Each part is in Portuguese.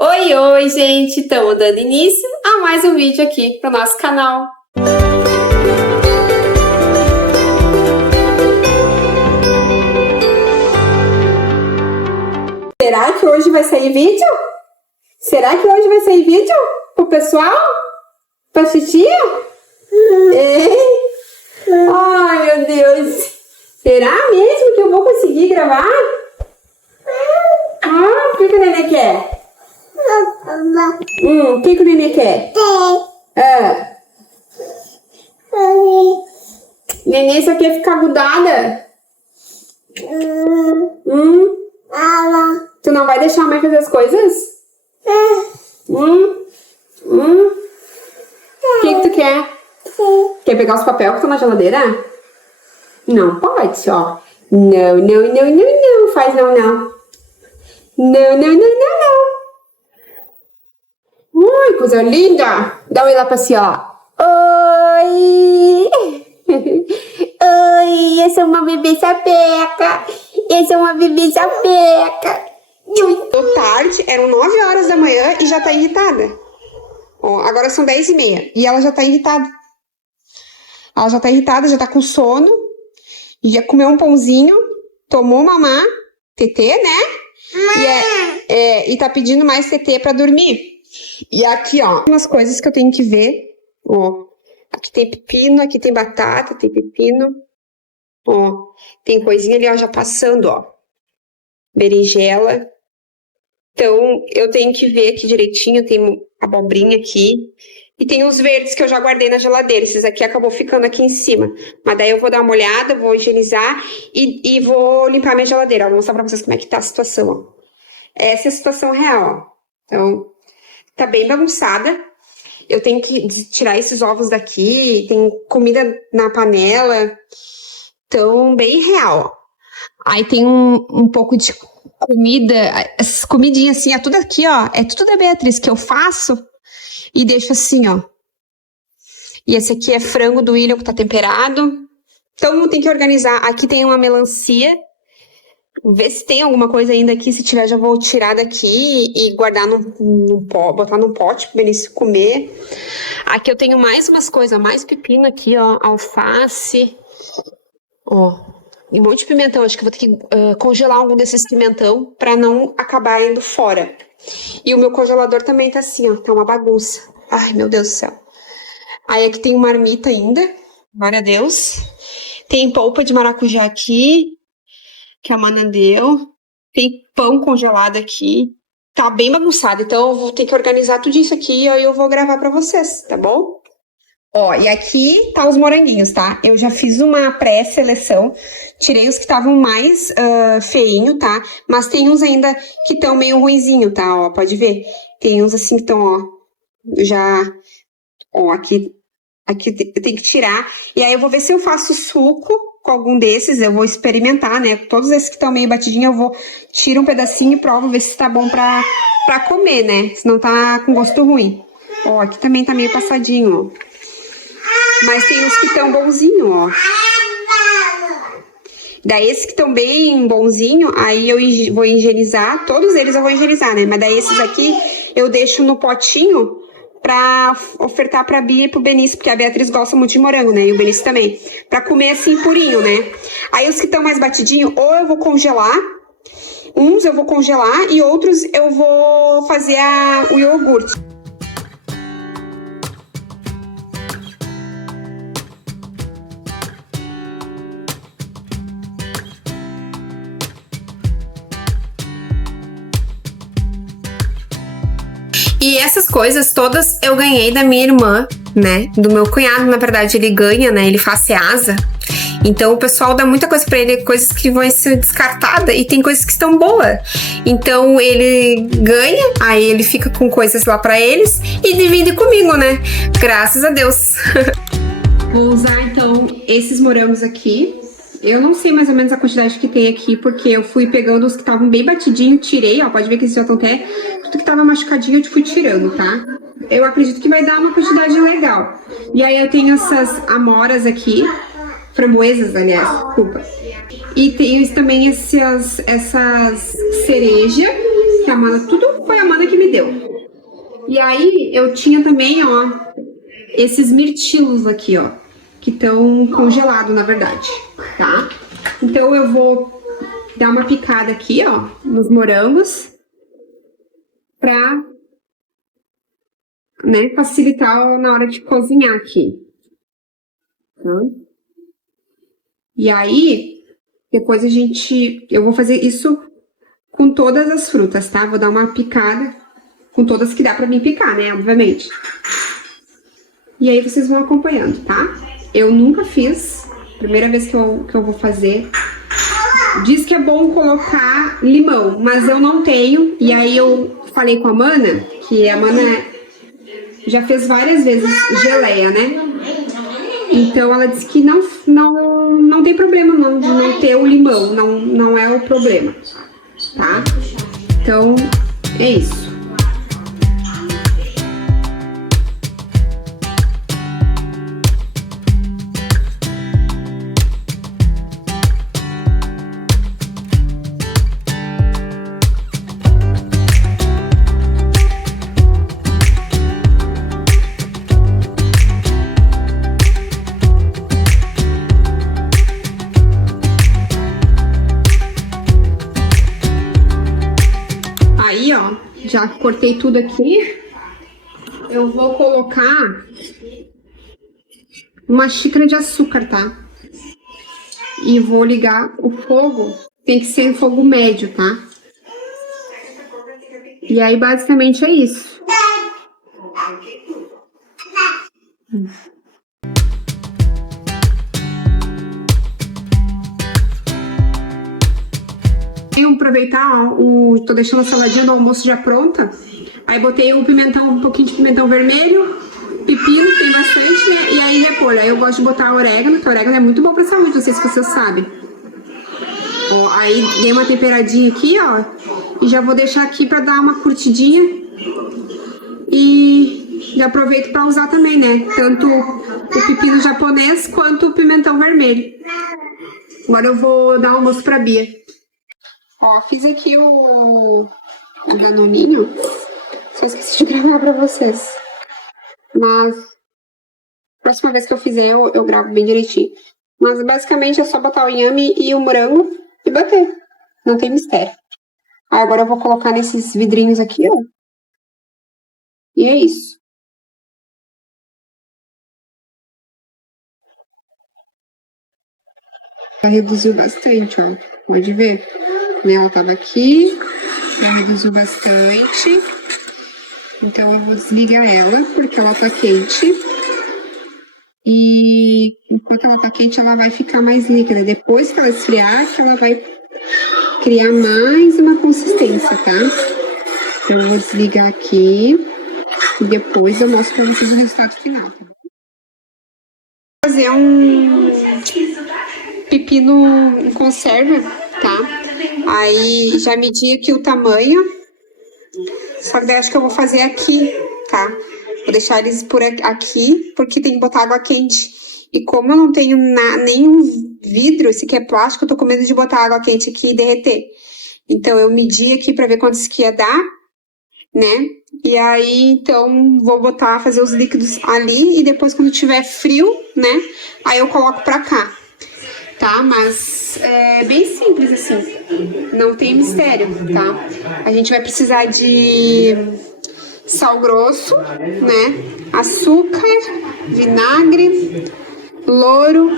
Oi, oi, gente! Estamos dando início a mais um vídeo aqui para o nosso canal. Será que hoje vai sair vídeo? Será que hoje vai sair vídeo pro pessoal? Pra titia? Ai, meu Deus! Será mesmo que eu vou conseguir gravar? Ah, o que o neném quer? O que o neném quer? Neném só quer ficar grudada? Tu não vai deixar a mãe fazer as coisas? O que tu quer? Quer pegar os papéis que estão na geladeira? Não pode, ó. Não. Faz não. Não. Ui, coisa linda. Dá um oi lá pra si, ó. Oi. Oi, eu sou uma bebê sapeca. Tô tarde, eram 9 horas da manhã e já tá irritada. Ó, agora são 10h30 e ela já tá irritada. Ela já tá irritada, já tá com sono. Já comeu um pãozinho, tomou mamá, tetê, né? E tá pedindo mais tetê pra dormir. E aqui, ó, umas coisas que eu tenho que ver. Ó, aqui tem pepino, aqui tem batata, tem pepino. Ó, tem coisinha ali, ó, já passando, ó. Berinjela. Então, eu tenho que ver aqui direitinho, tem abobrinha aqui. E tem os verdes que eu já guardei na geladeira. Esses aqui acabou ficando aqui em cima. Mas daí eu vou dar uma olhada, vou higienizar e vou limpar minha geladeira. Vou mostrar pra vocês como é que tá a situação, ó. Essa é a situação real, ó. Então, tá bem bagunçada. Eu tenho que tirar esses ovos daqui. Tem comida na panela. Então, bem real, ó. Aí tem um pouco de comida. Essas comidinhas assim, é tudo aqui, ó. É tudo da Beatriz que eu faço. E deixo assim, ó. E esse aqui é frango do William que tá temperado. Então tem que organizar. Aqui tem uma melancia. Ver se tem alguma coisa ainda aqui. Se tiver, já vou tirar daqui e guardar botar num pote pro Benício comer. Aqui eu tenho mais umas coisas. Mais pepino aqui, ó. Alface. Ó. E um monte de pimentão. Acho que eu vou ter que congelar algum desses pimentão pra não acabar indo fora. E o meu congelador também tá assim, ó. Tá uma bagunça. Ai, meu Deus do céu. Aí aqui tem uma marmita ainda. Glória a Deus. Tem polpa de maracujá aqui, que a mana deu. Tem pão congelado aqui. Tá bem bagunçado. Então eu vou ter que organizar tudo isso aqui e aí eu vou gravar pra vocês, tá bom? Ó, e aqui tá os moranguinhos, tá? Eu já fiz uma pré-seleção, tirei os que estavam mais feinho, tá? Mas tem uns ainda que estão meio ruinzinho, tá? Ó, pode ver. Tem uns assim que estão, ó, já... Ó, aqui eu tenho que tirar. E aí eu vou ver se eu faço suco com algum desses, eu vou experimentar, né? Todos esses que estão meio batidinhos, eu vou tirar um pedacinho e provo, ver se tá bom pra comer, né? Se não tá com gosto ruim. Ó, aqui também tá meio passadinho, ó. Mas tem uns que estão bonzinho, ó. Daí esses que estão bem bonzinho, aí eu vou higienizar. Todos eles eu vou higienizar, né? Mas daí esses aqui eu deixo no potinho pra ofertar pra Bia e pro Benício, porque a Beatriz gosta muito de morango, né? E o Benício também. Pra comer assim purinho, né? Aí os que estão mais batidinho, ou eu vou congelar. Uns eu vou congelar e outros eu vou fazer o iogurte. E essas coisas todas eu ganhei da minha irmã, né? Do meu cunhado, na verdade, ele ganha, né? Ele faz Ceasa. Então o pessoal dá muita coisa pra ele, coisas que vão ser descartadas e tem coisas que estão boas. Então ele ganha, aí ele fica com coisas lá pra eles e divide comigo, né? Graças a Deus. Vou usar então esses morangos aqui. Eu não sei mais ou menos a quantidade que tem aqui, porque eu fui pegando os que estavam bem batidinho, tirei, ó, pode ver que esses já estão até, tudo que tava machucadinho eu fui tirando, tá? Eu acredito que vai dar uma quantidade legal. E aí eu tenho essas amoras aqui, framboesas, aliás, desculpa. E tenho também essas cereja, que a Amanda, tudo foi a Amanda que me me deu. E aí, eu tinha também, ó, esses mirtilos aqui, ó, que estão congelados, na verdade, tá? Então, eu vou dar uma picada aqui, ó, nos morangos, pra, né, facilitar na hora de cozinhar aqui. Tá? E aí, depois eu vou fazer isso com todas as frutas, tá? Vou dar uma picada com todas que dá pra mim picar, né? Obviamente. E aí vocês vão acompanhando, tá? Eu nunca fiz, primeira vez que eu vou fazer. Diz que é bom colocar limão, mas eu não tenho. E aí eu falei com a Mana, que a Mana já fez várias vezes geleia, né? Então ela disse que não tem problema não, de não ter o limão, não é o problema, tá? Então, é isso. Aí, ó, já cortei tudo aqui. Eu vou colocar uma xícara de açúcar, tá? E vou ligar o fogo. Tem que ser em fogo médio, tá? E aí, basicamente, é isso. Vou aproveitar, ó, tô deixando a saladinha do almoço já pronta. Aí botei um pouquinho de pimentão vermelho, pepino, tem bastante, né? E aí repolho. Aí eu gosto de botar orégano, que orégano é muito bom pra saúde, não sei se vocês sabem. Ó, aí dei uma temperadinha aqui, ó. E já vou deixar aqui pra dar uma curtidinha. E já aproveito pra usar também, né? Tanto o pepino japonês quanto o pimentão vermelho. Agora eu vou dar almoço pra Bia. Ó, fiz aqui o danoninho. Só esqueci de gravar pra vocês. Mas, próxima vez que eu fizer, eu gravo bem direitinho. Mas, basicamente, é só botar o inhame e o morango e bater. Não tem mistério. Aí, agora eu vou colocar nesses vidrinhos aqui, ó. E é isso. Já reduziu bastante, ó. Pode ver. Ela tava aqui. Já reduziu bastante. Então, eu vou desligar ela, porque ela tá quente. E enquanto ela tá quente, ela vai ficar mais líquida. Depois que ela esfriar, que ela vai criar mais uma consistência, tá? Então, eu vou desligar aqui. E depois eu mostro pra vocês o resultado final. Vou fazer um pepino em conserva, tá? Aí, já medi aqui o tamanho. Só que daí acho que eu vou fazer aqui, tá? Vou deixar eles por aqui, porque tem que botar água quente. E como eu não tenho nenhum vidro, esse aqui é plástico, eu tô com medo de botar água quente aqui e derreter. Então, eu medi aqui pra ver quantos que ia dar, né? E aí, então, vou fazer os líquidos ali. E depois, quando tiver frio, né? Aí eu coloco pra cá. Tá? Mas é bem simples, assim. Não tem mistério, tá? A gente vai precisar de sal grosso, né? Açúcar, vinagre, louro,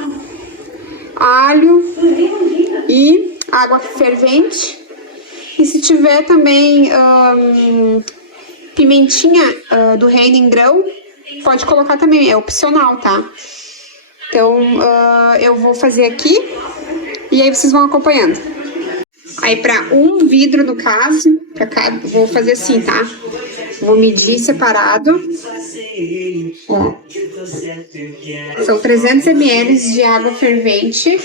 alho e água fervente. E se tiver também pimentinha do reino em grão, pode colocar também, é opcional, tá? Então, eu vou fazer aqui e aí vocês vão acompanhando. Aí, para um vidro, no caso, pra cada, vou fazer assim, tá? Vou medir separado. Ó. São 300 ml de água fervente,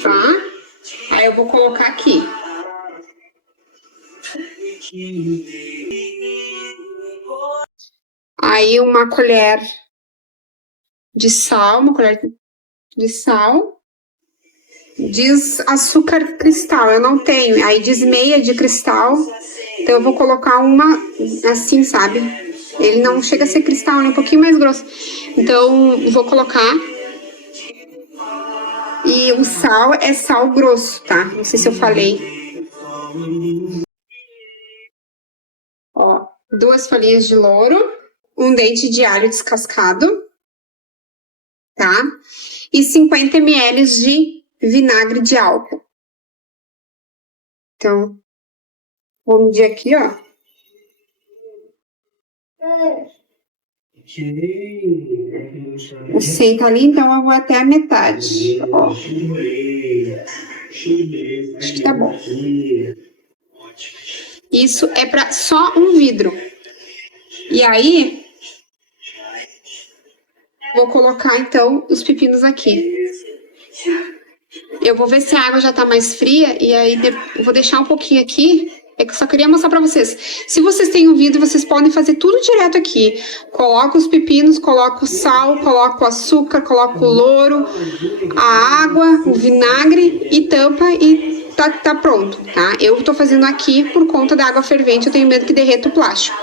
tá? Aí eu vou colocar aqui. Aí, uma colher de sal, uma colher de sal. Diz açúcar cristal, eu não tenho. Aí diz meia de cristal, Então eu vou colocar uma assim, sabe? Ele não chega a ser cristal, né? Um pouquinho mais grosso. Então vou colocar. E o sal é sal grosso, tá? Não sei se eu falei. Ó, 2 folhinhas de louro, um dente de alho descascado, tá? E 50 ml de vinagre de álcool. Então, vou medir aqui, ó. O 100 tá ali, então eu vou até a metade. Ó. Acho que tá bom. Isso é para só um vidro. E aí, vou colocar então os pepinos aqui. Eu vou ver se a água já tá mais fria e aí eu vou deixar um pouquinho aqui. É que eu só queria mostrar pra vocês. Se vocês têm um vidro, vocês podem fazer tudo direto aqui. Coloca os pepinos, coloca o sal, coloca o açúcar, coloca o louro, a água, o vinagre e tampa e tá pronto, tá? Eu tô fazendo aqui por conta da água fervente, eu tenho medo que derreta o plástico.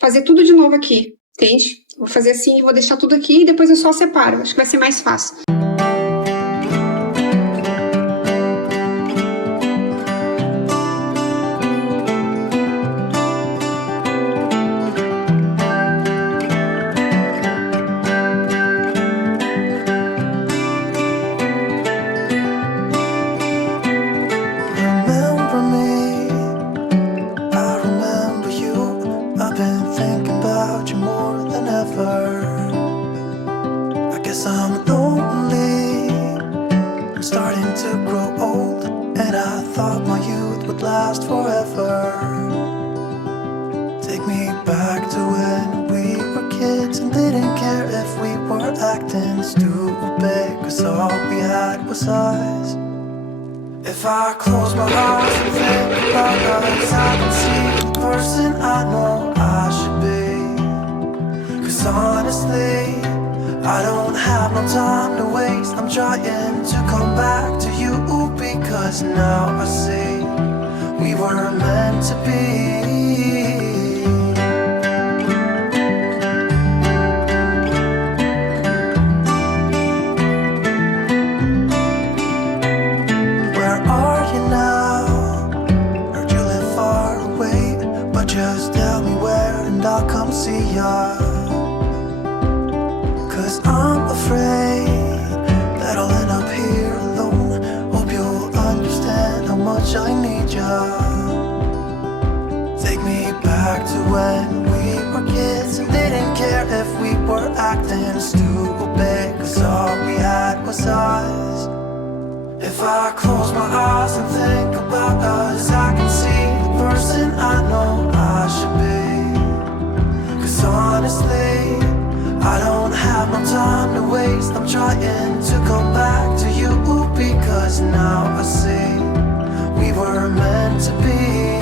Fazer tudo de novo aqui, entende? Vou fazer assim e vou deixar tudo aqui e depois eu só separo. Acho que vai ser mais fácil. If I close my eyes and think about us, I can see the person I know I should be. 'Cause honestly, I don't have no time to waste. I'm trying to come back to you because now I see we were meant to be. Just tell me where and I'll come see ya. 'Cause I'm afraid that I'll end up here alone. Hope you'll understand how much I need ya. Take me back to when we were kids and didn't care if we were acting stupid. 'Cause all we had was us. If I close my eyes and think about us, I can see the person I know I should be. 'Cause honestly, I don't have no time to waste. I'm trying to come back to you because now I see we were meant to be.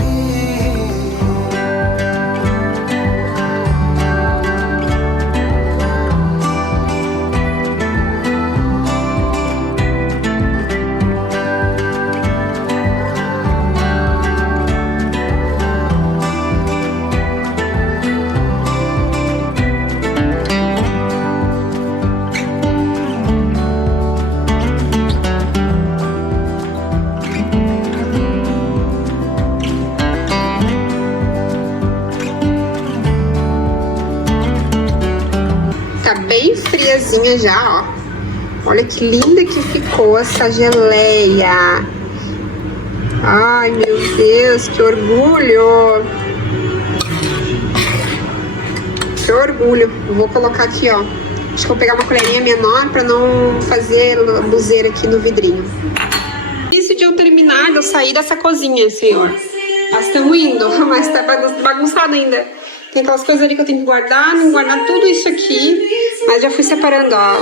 Tá bem friazinha já, ó. Olha que linda que ficou essa geleia. Ai, meu Deus, que orgulho. Que orgulho. Eu vou colocar aqui, ó. Acho que vou pegar uma colherinha menor pra não fazer buzeira aqui no vidrinho. Isso de eu terminar, de eu sair dessa cozinha, senhor. Nós estamos indo, mas tá bagunçado ainda. Tem aquelas coisas ali que eu tenho que guardar, não guardar tudo isso aqui. Mas já fui separando, ó,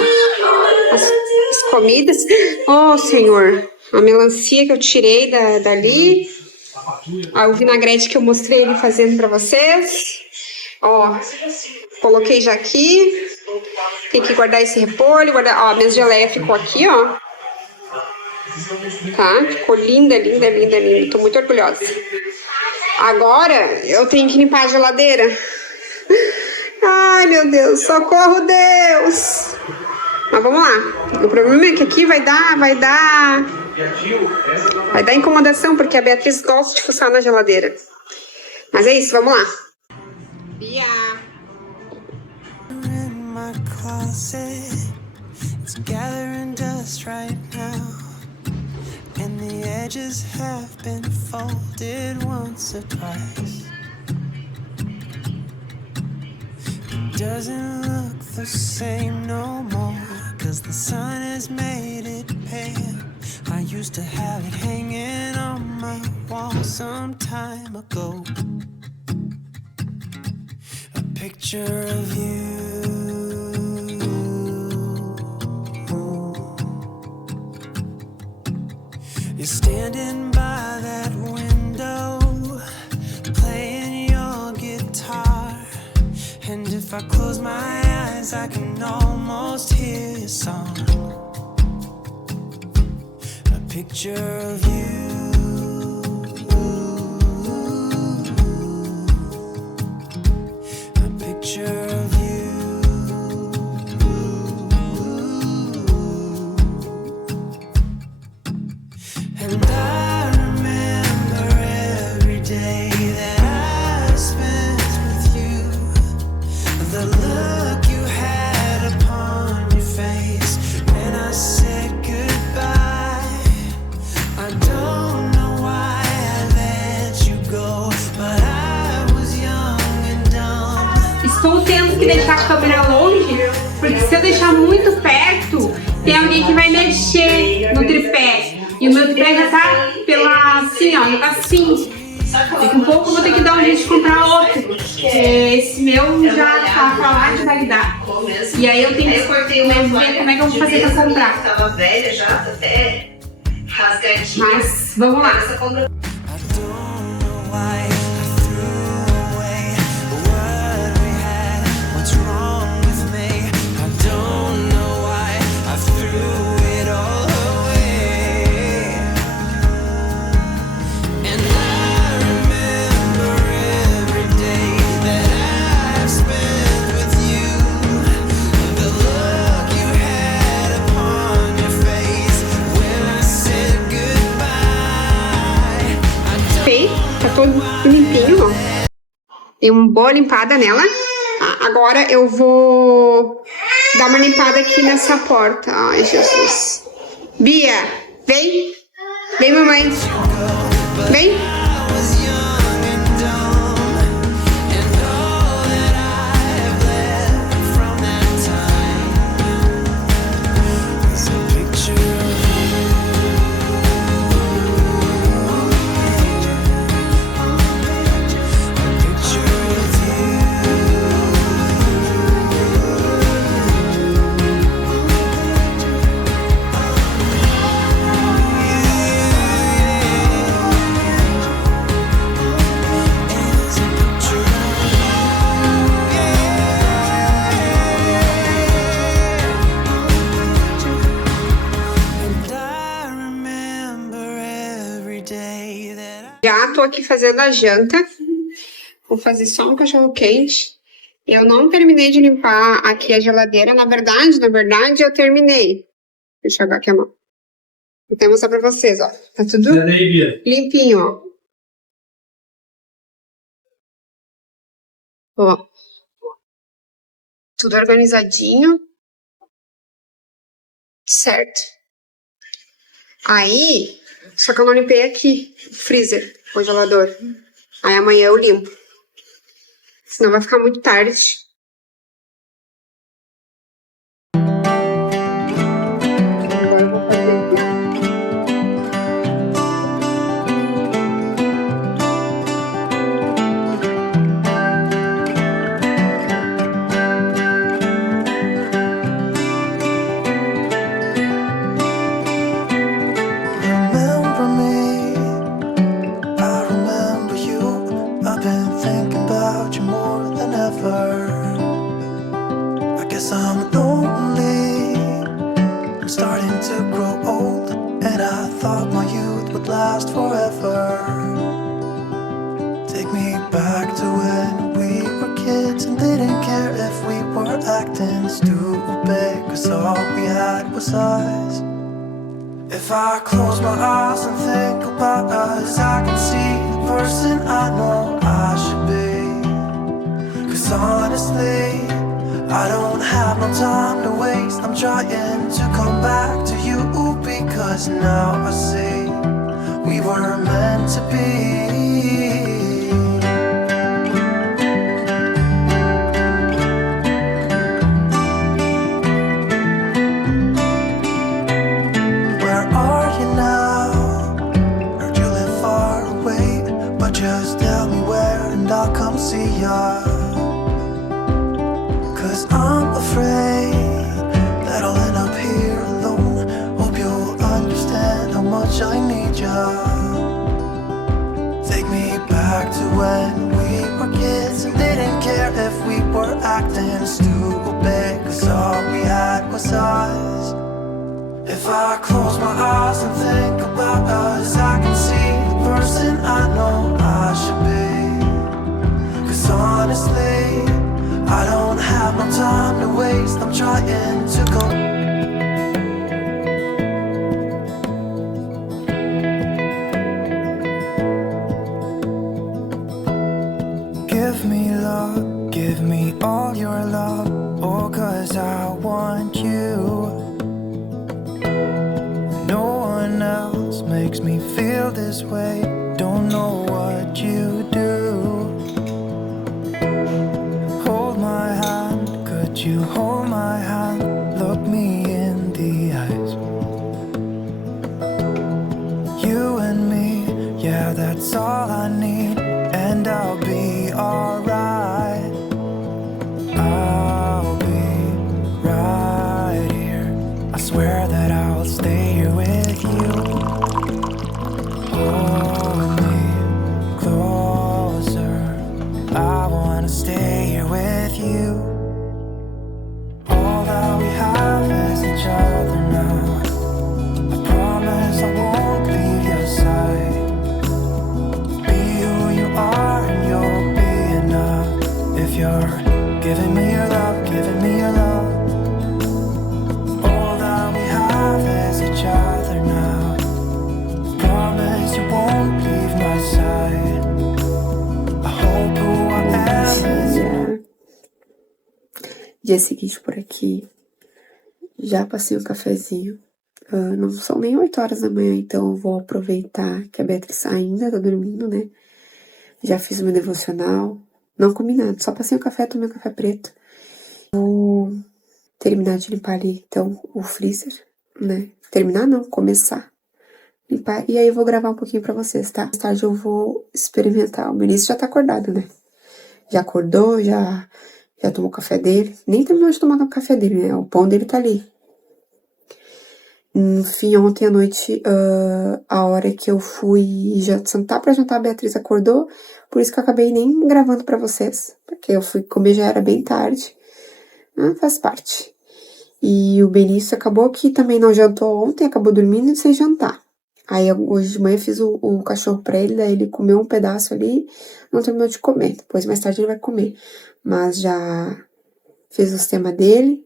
as comidas. Oh, senhor, a melancia que eu tirei dali. Ó, o vinagrete que eu mostrei ele fazendo pra vocês. Ó, coloquei já aqui. Tem que guardar esse repolho, guardar. Ó, minha geleia ficou aqui, ó. Tá? Ficou linda, linda, linda, linda. Tô muito orgulhosa. Agora eu tenho que limpar a geladeira. Ai, meu Deus, socorro, Deus! Mas vamos lá. O problema é que aqui vai dar incomodação, porque a Beatriz gosta de fuçar na geladeira. Mas é isso, vamos lá. Bia. In my closet, it's gathering dust right now, and the edges have been folded once or twice. It doesn't look the same no more, 'cause the sun has made it pale. I used to have it hanging on my wall some time ago, a picture of you. You're standing by that window, playing your guitar, and if I close my eyes I can almost hear your song, a picture of you. A picture of you. And I remember every day that I spent with you, the look you had upon your face when I said goodbye. I don't know why I let you go, but I was young and dumb. Estou tendo que deixar a câmera longe, porque se eu deixar muito perto, tem alguém que vai mexer no tripé. E o meu tripé já tá pela assim, ó, já tá assim. Daqui a pouco eu vou ter que dar um jeito de comprar outro, porque esse meu já tá pra lá de validar. E aí eu tenho que ver como é que eu vou fazer pra comprar. Tava velha já, tá até rasgadinha. Mas vamos lá. Essa compra I don't know why I threw away what we had. What's wrong with me? I don't know why I threw it all away. And I remember every day that I've spent with you, the look you had upon your face when I said goodbye. Fei, tá todo limpinho, ó. Dei uma boa limpada nela. Agora eu vou dar uma limpada aqui nessa porta. Ai, Jesus. Bia, vem. Vem, mamãe. Vem. I was young and dumb, and all that I have left from that time is a picture of you. A picture of you. It's a picture and I remember every day that Já tô aqui fazendo a janta. Vou fazer só um cachorro quente. Eu não terminei de limpar aqui a geladeira. Na verdade, eu terminei. Deixa eu jogar aqui a mão. Vou mostrar pra vocês, ó. Tá tudo limpinho, ó. Ó. Tudo organizadinho. Certo. Aí, só que eu não limpei aqui o freezer, o congelador. Aí amanhã eu limpo. Senão vai ficar muito tarde. Agora eu vou fazer aqui. remember me. I remember you. I've been thinking about you more than ever. I guess I'm lonely. I'm starting to grow old, and I thought my youth would last forever. If I close my eyes and think about us, I can see the person I know I should be. 'Cause honestly, I don't have no time to waste. I'm trying to come back to you, because now I see we were meant to be. Just tell me where and I'll come see ya. 'Cause I'm afraid that I'll end up here alone. Hope you'll understand how much I need ya. Take me back to when we were kids and didn't care if we were acting stupid, 'cause all we had was us. If I close my eyes and think about us, I can see the person I know I should be. 'Cause honestly, I don't have no time to waste. I'm trying to go. Give me love, give me all your love. Oh, 'cause I want you. No one else makes me feel this way. Don't know what you do. Hold my hand, could you hold my hand? Look me in the eyes. You and me, yeah, that's all I need. And I'll be alright. I'll be right here. I swear that I'll stay here with you. Hold me closer. I wanna stay here with you. All that we have is each other now. I promise I won't leave your side. Be who you are and you'll be enough. If you're giving me your love, giving me your love. All that we have is each other now. Promise you won't leave my side. I hope who I am is enough. Dia seguinte por aqui, já passei um cafezinho. Não são nem 8 horas da manhã, então eu vou aproveitar que a Beatriz ainda tá dormindo, né? Já fiz o meu devocional, não comi nada, só passei o café, tomei um café preto. Vou terminar de limpar ali, então, o freezer, né? Terminar não, começar a limpar, e aí eu vou gravar um pouquinho pra vocês, tá? Mais tarde eu vou experimentar. O Benício já tá acordado, né? Já acordou, já tomou o café dele. Nem terminou de tomar o café dele, né? O pão dele tá ali. Enfim, ontem à noite, a hora que eu fui já sentar pra jantar, a Beatriz acordou. Por isso que eu acabei nem gravando pra vocês. Porque eu fui comer, já era bem tarde. Faz parte. E o Benício acabou que também não jantou ontem, acabou dormindo sem jantar. Aí hoje de manhã eu fiz o cachorro pra ele, daí ele comeu um pedaço ali, não terminou de comer. Depois, mais tarde, ele vai comer. Mas já fiz o sistema dele.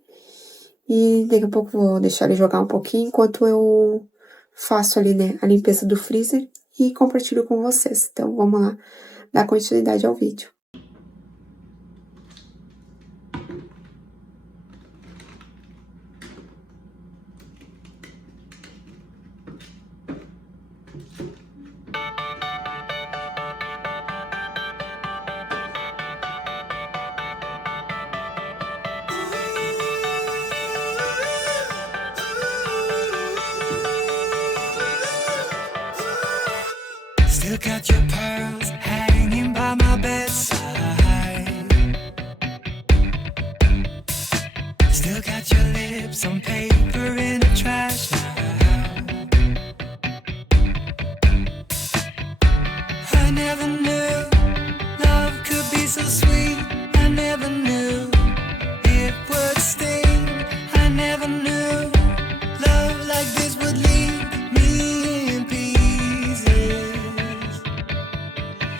E daqui a pouco vou deixar ele jogar um pouquinho, enquanto eu faço ali, né, a limpeza do freezer e compartilho com vocês. Então, vamos lá, dar continuidade ao vídeo. Still got your pearls hanging by my bedside. Still got your lips on paper in a trash now. I never knew love could be so sweet. I never knew it would sting. I never knew love like this would leave me in pieces.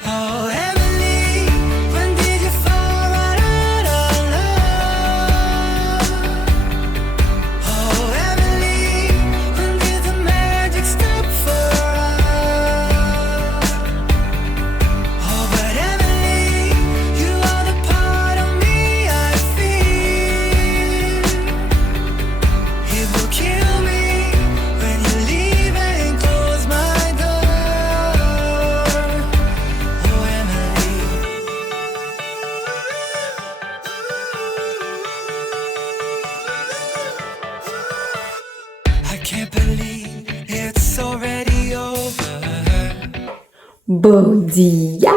Oh, Emily, when did you fall right out of love? Oh, Emily, when did the magic Bom dia.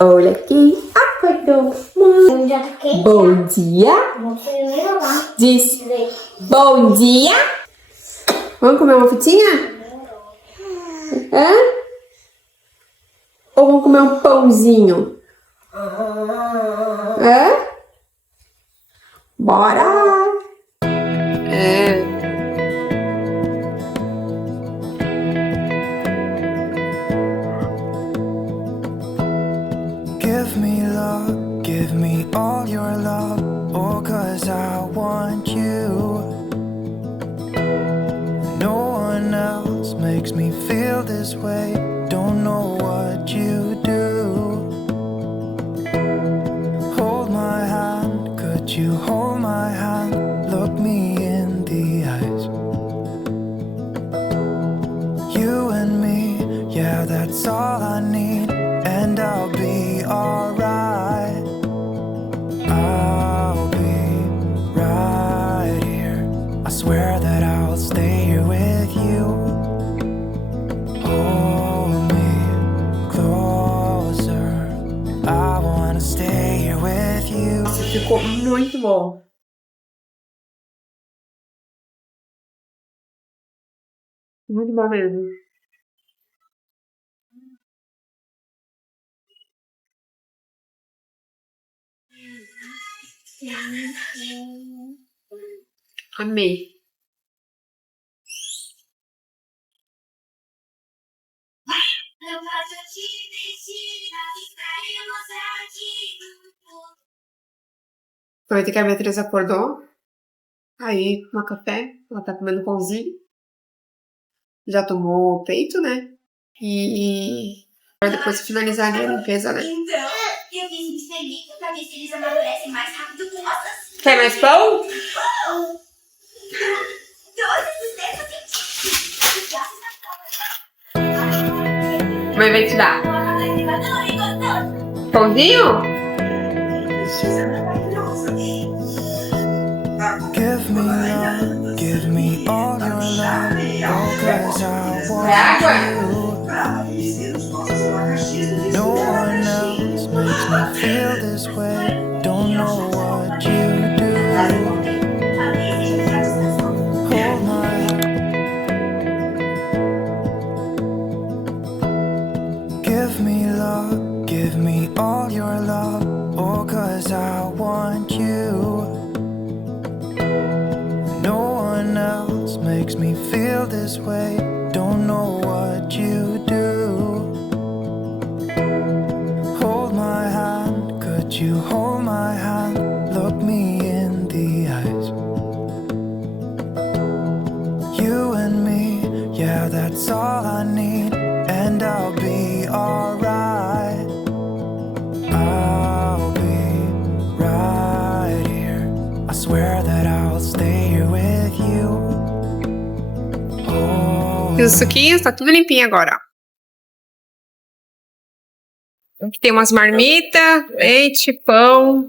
Olha quem acordou. Bom dia. Diz bom dia. Vamos comer uma frutinha? Hã? Ou vamos comer um pãozinho? Hã? Bora! Give me love, give me all your love, oh, 'cause I want you. No one else makes me feel this way, don't know what you do. Hold my hand, could you hold my hand, look me in the eyes. You and me, yeah, that's all I need, and I'll be alright. I'll be right here. I swear that I'll stay here with you. Hold me closer. I wanna stay here with you. Ficou muito bom. Muito bom mesmo. Amei. Aproveitei que a Beatriz acordou. Aí, tomar café. Ela tá comendo pãozinho. Já tomou o peito, né? E para depois finalizar ali a limpeza, né? Então, eu fiz biscoito pra ver se eles amadurecem mais rápido que nossas. Quer mais pão? Todos os dedos Mãe vai te dar. e Pãozinho? Give me love, give me all your love, oh, 'cause I É want água? you. No one else makes me feel this way, don't know what you do. Hold my hand. Give me love, give me all your love, oh, 'cause I want you. No one else makes me feel this way, don't know what you do. Hold my hand, could you hold my hand, look me in the eyes. You and me, yeah, that's all I need, and I'll be alright. I'll be right here. I swear that I'll stay here with you. Oh, Fiz os suquinhos, tá tudo limpinho agora, ó. Aqui tem umas marmitas, leite, pão.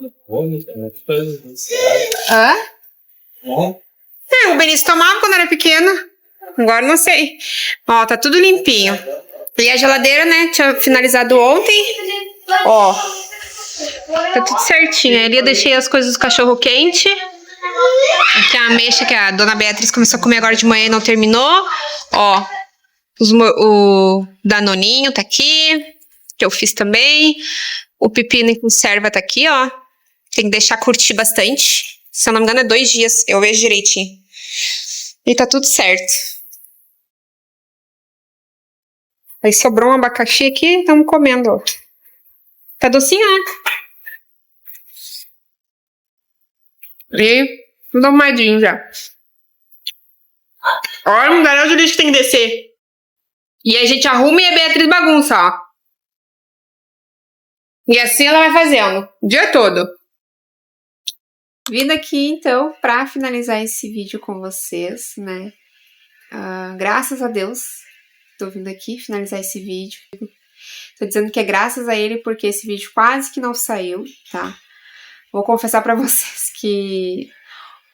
Hã? O Benício tomava quando era pequeno. Agora não sei. Ó, tá tudo limpinho. E a geladeira, né? Tinha finalizado ontem. Ó. Tá tudo certinho. Ali eu deixei as coisas do cachorro quente. Aqui a ameixa que a dona Beatriz começou a comer agora de manhã e não terminou. Ó. O danoninho tá aqui. Que eu fiz também. O pepino em conserva tá aqui, ó. Tem que deixar curtir bastante. Se eu não me engano é 2 dias. Eu vejo direitinho. E tá tudo certo. Aí sobrou um abacaxi aqui. Estamos comendo, ó. Tá docinho, né? E tudo arrumadinho já. Olha o garoto de lixo que tem que descer. E a gente arruma e a Beatriz bagunça, ó. E assim ela vai fazendo, o dia todo. Vindo aqui, então, pra finalizar esse vídeo com vocês, né? Graças a Deus, tô vindo aqui finalizar esse vídeo. Tô dizendo que é graças a ele porque esse vídeo quase que não saiu, tá? Vou confessar pra vocês que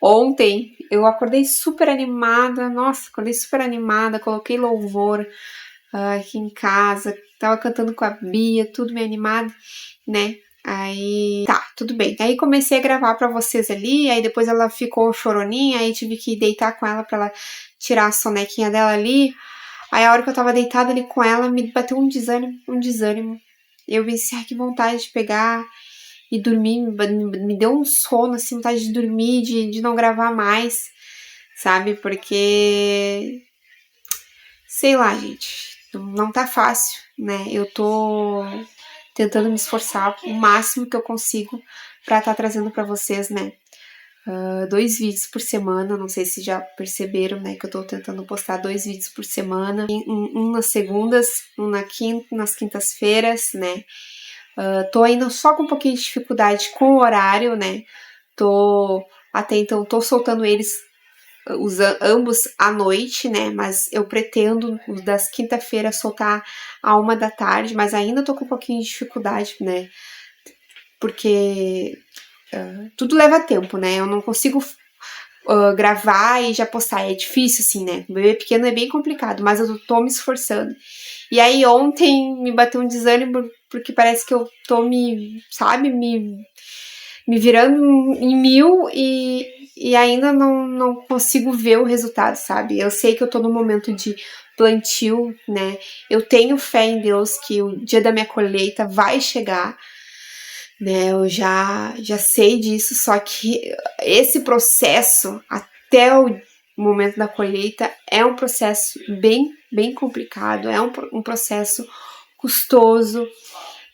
ontem eu acordei super animada. Nossa, acordei super animada, coloquei louvor aqui em casa. tava cantando com a Bia, tudo meio animado, né? Aí, tá, tudo bem. Aí comecei a gravar pra vocês ali, aí depois ela ficou choroninha, aí tive que deitar com ela pra ela tirar a sonequinha dela ali. Aí a hora que eu tava deitada ali com ela, me bateu um desânimo. Eu pensei, ai, que vontade de pegar e dormir, me deu um sono, assim, vontade de dormir, de não gravar mais, sabe? Porque, sei lá, gente, não tá fácil, né? Eu tô tentando me esforçar o máximo que eu consigo pra estar trazendo pra vocês, né? 2 vídeos por semana, não sei se já perceberam, né, que eu tô tentando postar 2 vídeos por semana, um nas segundas, um nas quintas-feiras, né, tô ainda só com um pouquinho de dificuldade com o horário, né, até então tô soltando eles ambos à noite, né, mas eu pretendo das quinta-feiras soltar à 1 da tarde, mas ainda tô com um pouquinho de dificuldade, né, porque tudo leva tempo, né? Eu não consigo gravar e já postar. É difícil, assim, né? O bebê pequeno é bem complicado, mas eu tô me esforçando. E aí ontem me bateu um desânimo porque parece que eu tô me virando em mil e ainda não consigo ver o resultado, sabe? Eu sei que eu tô no momento de plantio, né? Eu tenho fé em Deus que o dia da minha colheita vai chegar, né, eu já sei disso, só que esse processo até o momento da colheita é um processo bem complicado, é um processo custoso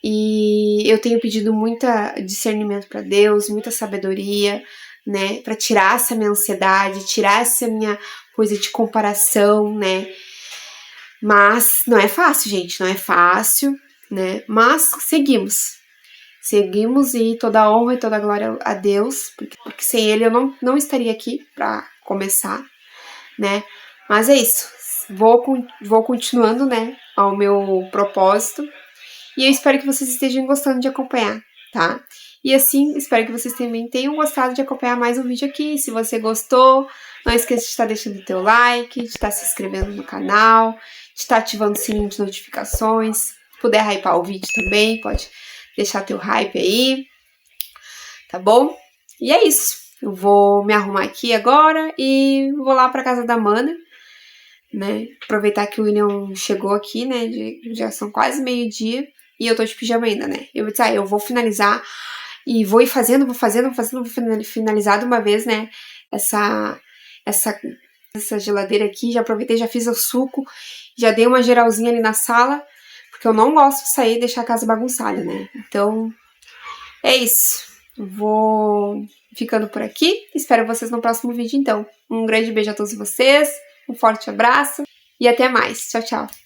e eu tenho pedido muita discernimento para Deus, muita sabedoria, né, para tirar essa minha ansiedade, tirar essa minha coisa de comparação, né, mas não é fácil, gente, não é fácil, né, mas seguimos e toda a honra e toda a glória a Deus, porque sem Ele eu não estaria aqui para começar, né? Mas é isso, vou continuando, né, ao meu propósito, e eu espero que vocês estejam gostando de acompanhar, tá? E assim, espero que vocês também tenham gostado de acompanhar mais um vídeo aqui. Se você gostou, não esqueça de estar deixando o teu like, de estar se inscrevendo no canal, de estar ativando o sininho de notificações. Se puder hypar o vídeo também, pode deixar teu hype aí, tá bom? E é isso. Eu vou me arrumar aqui agora e vou lá pra casa da Mana, né? Aproveitar que o William chegou aqui, né? Já são quase meio-dia e eu tô de pijama ainda, né? Eu disse, eu vou finalizar e vou finalizar de uma vez, né? Essa geladeira aqui, já aproveitei, já fiz o suco, já dei uma geralzinha ali na sala, porque eu não gosto de sair e deixar a casa bagunçada, né? Então, é isso. Vou ficando por aqui. Espero vocês no próximo vídeo, então. Um grande beijo a todos vocês, um forte abraço e até mais. Tchau, tchau.